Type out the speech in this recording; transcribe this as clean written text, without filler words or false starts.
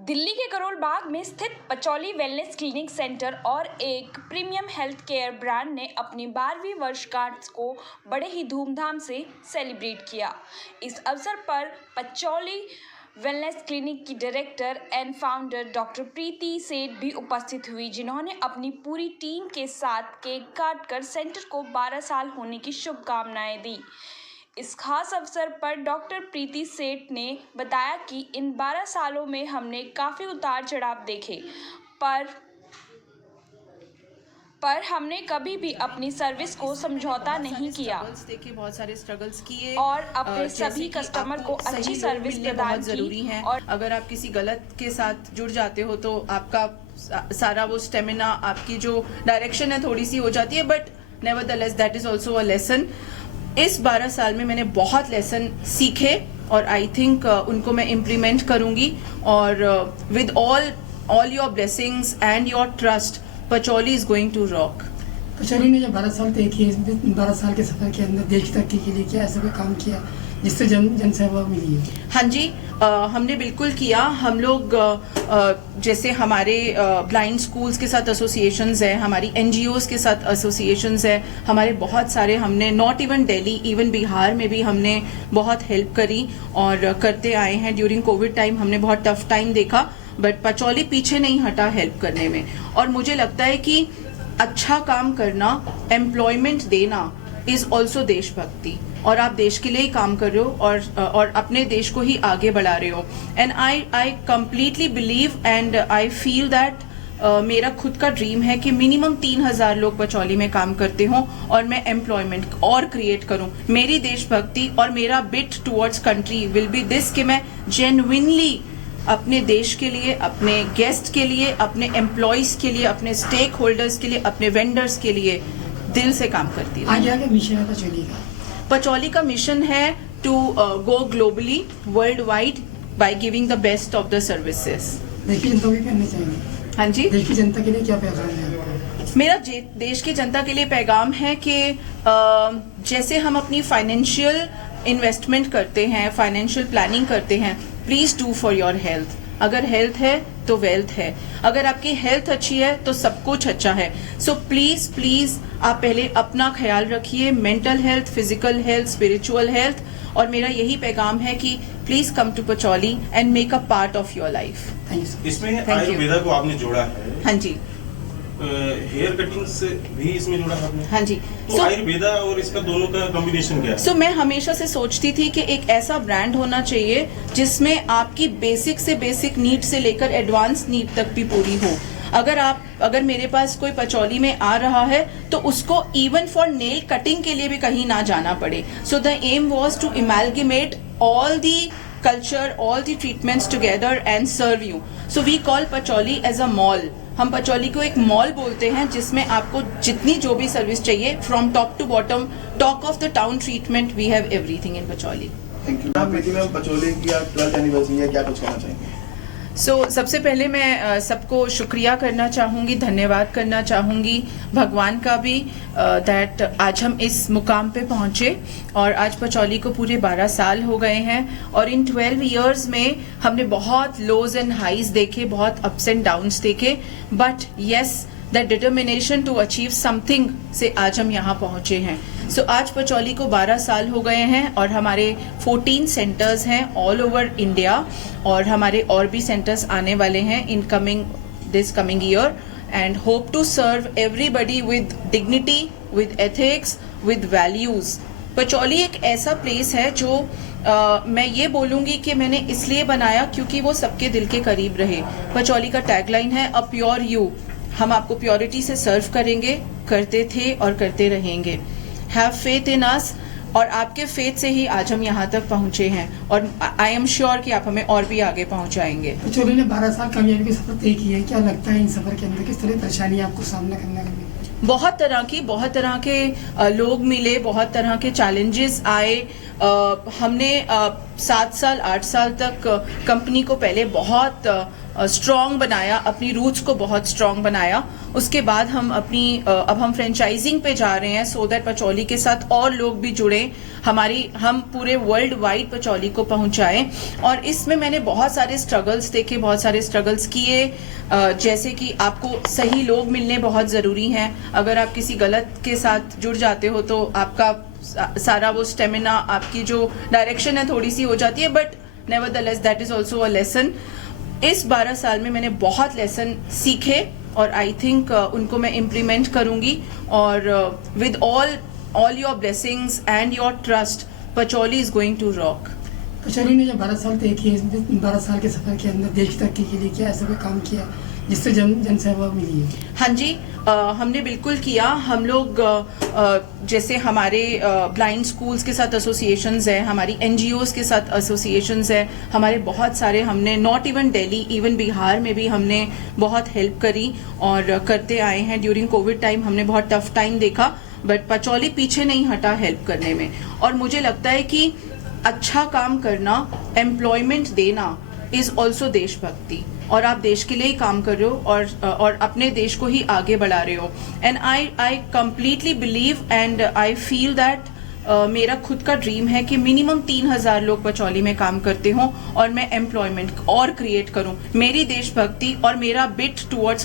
दिल्ली के करोल बाग में स्थित पचौली वेलनेस क्लिनिक सेंटर और एक प्रीमियम हेल्थ केयर ब्रांड ने अपनी 12वीं वर्षगांठ को बड़े ही धूमधाम से सेलिब्रेट किया। इस अवसर पर पचौली वेलनेस क्लिनिक की डायरेक्टर एंड फाउंडर डॉक्टर प्रीति सेठ भी उपस्थित हुई, जिन्होंने अपनी पूरी टीम के साथ केक काटकर सेंटर को 12 साल होने की शुभकामनाएं दी। इस खास अवसर पर डॉक्टर प्रीति सेठ ने बताया कि इन 12 सालों में हमने काफ़ी उतार चढ़ाव देखे, पर हमने कभी भी अपनी सर्विस को समझौता नहीं किया देखे, बहुत सारे स्ट्रगल्स किए और अपने सभी कस्टमर को अच्छी सर्विस प्रदान जरूरी है। और अगर आप किसी गलत के साथ जुड़ जाते हो तो आपका सारा वो स्टेमिना, आपकी जो डायरेक्शन है थोड़ी सी हो जाती है, but nevertheless that is also a lesson. इस 12 साल में मैंने बहुत लेसन सीखे और आई थिंक उनको मैं इम्प्लीमेंट करूंगी और with all your blessings and your trust Pachouli is going to rock. Pachouli ने जब 12 साल तय किए, 12 साल के सफर के अंदर देश की तरक्की के लिए क्या ऐसा कोई काम किया जिससे जन सेवा मिली है? हाँ जी, हमने बिल्कुल किया। हम लोग जैसे हमारे ब्लाइंड स्कूल्स के साथ एसोसिएशंस है, हमारी एनजीओज के साथ एसोसिएशंस है, हमारे बहुत सारे, हमने not even Delhi, even Bihar में भी हमने बहुत हेल्प करी और करते आए हैं। ड्यूरिंग कोविड टाइम हमने बहुत टफ टाइम देखा, बट पचौली पीछे नहीं हटा हेल्प करने में। और मुझे लगता है कि अच्छा काम करना, एम्प्लॉयमेंट देना इज ऑल्सो देशभक्ति, और आप देश के लिए ही काम कर रहे हो और अपने देश को ही आगे बढ़ा रहे हो। And I completely believe and I feel that मेरा खुद का ड्रीम है कि मिनिमम 3000 लोग पचौली में काम करते हों और मैं एम्प्लॉयमेंट और क्रिएट करूं। मेरी देशभक्ति और मेरा bit towards country will be this कि मैं जेन्युइनली अपने देश के लिए, अपने गेस्ट के लिए, अपने एम्प्लॉयज के लिए, अपने स्टेक होल्डर्स के लिए, अपने वेंडर्स के लिए दिल से काम करती हूँ। आगे आगे मिशन है पचौली का? पचौली का मिशन है to go globally, world wide, by giving the best of the services. देश की जनता को क्या कहना चाहेंगे? हाँ जी, देश की जनता के लिए क्या पैगाम है आपका? मेरा देश की जनता के लिए पैगाम है कि जैसे हम अपनी फाइनेंशियल इन्वेस्टमेंट करते हैं, फाइनेंशियल प्लानिंग करते हैं, please do for your health. अगर हेल्थ है तो वेल्थ है, अगर आपकी हेल्थ अच्छी है तो सब कुछ अच्छा है। सो प्लीज आप पहले अपना ख्याल रखिए, mental health, physical health, spiritual health. और मेरा यही पैगाम है कि please come to Pachouli and make a part of your life. इसमें आयुर्वेदा को आपने जोड़ा है? हाँ जी। हेयर कटिंग से भी इसमें जोड़ा आपने? हाँ जी। तो आयुर्वेदा और इसका दोनों का कॉम्बिनेशन क्या है? मैं हमेशा से सोचती थी कि एक ऐसा ब्रांड होना चाहिए जिसमें आपकी बेसिक से बेसिक नीड से लेकर एडवांस नीड तक भी पूरी हो। अगर मेरे पास कोई पचौली में आ रहा है तो उसको इवन फॉर नेल कटिंग के लिए भी कहीं ना जाना पड़े। So the aim was to amalgamate all the culture, all the treatments together and serve you. So we call Pacholi as a mall. हम पचौली को एक मॉल बोलते हैं जिसमें आपको जितनी जो भी सर्विस चाहिए, from top to bottom, talk of the town treatment, we have everything in Pachouli. Thank you. Preeti ma'am, Pachouli की 12th एनिवर्सरी है, क्या कुछ कहना चाहेंगे? सबसे पहले मैं सबको शुक्रिया करना चाहूँगी, धन्यवाद करना चाहूँगी भगवान का भी दैट आज हम इस मुकाम पे पहुँचे और आज पचौली को पूरे 12 साल हो गए हैं। और इन 12 इयर्स में हमने बहुत लोज एंड हाईज देखे, बहुत अप्स एंड डाउन्स देखे, but yes that determination to achieve something से आज हम यहाँ पहुँचे हैं। आज पचौली को 12 साल हो गए हैं और हमारे 14 सेंटर्स हैं ऑल ओवर इंडिया और हमारे और भी सेंटर्स आने वाले हैं in this coming year and hope to serve everybody with dignity, with ethics, with values. Pachouli एक ऐसा प्लेस है जो मैं ये बोलूँगी कि मैंने इसलिए बनाया क्योंकि वो सबके दिल के करीब रहे। पचौली का टैगलाइन है अ प्योर यू। हम आपको प्योरिटी से सर्व करेंगे, करते थे और करते रहेंगे। हैव फेथ इन अस, और आपके फेथ से ही आज हम यहाँ तक पहुँचे हैं और आई एम श्योर कि आप हमें और भी आगे पहुँचाएंगे। पचौली ने 12 साल कामयाबी के सफर तय किया है, क्या लगता है इन सफर के अंदर किस तरह परेशानी आपको सामना करना है? बहुत तरह के लोग मिले, बहुत तरह के चैलेंजेस आए। हमने 7 साल 8 साल तक कंपनी को पहले बहुत स्ट्रॉन्ग बनाया, अपनी रूट्स को बहुत स्ट्रॉन्ग बनाया। उसके बाद हम अब हम फ्रेंचाइजिंग पे जा रहे हैं सो दैट पचौली के साथ और लोग भी जुड़े, हम पूरे वर्ल्ड वाइड पचौली को पहुंचाएं। और इसमें मैंने बहुत सारे स्ट्रगल्स देखे, बहुत सारे स्ट्रगल्स किए, जैसे कि आपको सही लोग मिलने बहुत ज़रूरी हैं। अगर आप किसी गलत के साथ जुड़ जाते हो तो आपका सारा वो स्टेमिना, आपकी जो डायरेक्शन है थोड़ी सी हो जाती है, but nevertheless that is also a lesson. इस 12 साल में मैंने बहुत लेसन सीखे और आई थिंक उनको मैं इम्प्लीमेंट करूंगी। और with all your blessings and your trust, Pachouli is going to rock. Pachouli ने जब 12 साल तय किए, 12 साल के सफर के अंदर देश की तरक्की के लिए क्या ऐसा कोई काम किया जिससे जन सेवा मिली है? हाँ जी, हमने बिल्कुल किया। हम लोग जैसे हमारे ब्लाइंड स्कूल्स के साथ एसोसिएशंस हैं, हमारी एनजीओज के साथ एसोसिएशंस हैं, हमारे बहुत सारे, हमने not even Delhi, even Bihar में भी हमने बहुत हेल्प करी और करते आए हैं। ड्यूरिंग कोविड टाइम हमने बहुत टफ टाइम देखा, बट पचौली पीछे नहीं हटा हेल्प करने में। और मुझे लगता है कि अच्छा काम करना, एम्प्लॉयमेंट देना इज ऑल्सो देशभक्ति, और आप देश के लिए ही काम कर रहे हो और अपने देश को ही आगे बढ़ा रहे हो। And I completely believe and I feel that मेरा खुद का ड्रीम है कि मिनिमम 3000 लोग पचौली में काम करते हों और मैं एम्प्लॉयमेंट और क्रिएट करूं। मेरी देशभक्ति और मेरा बिट टुवर्ड्स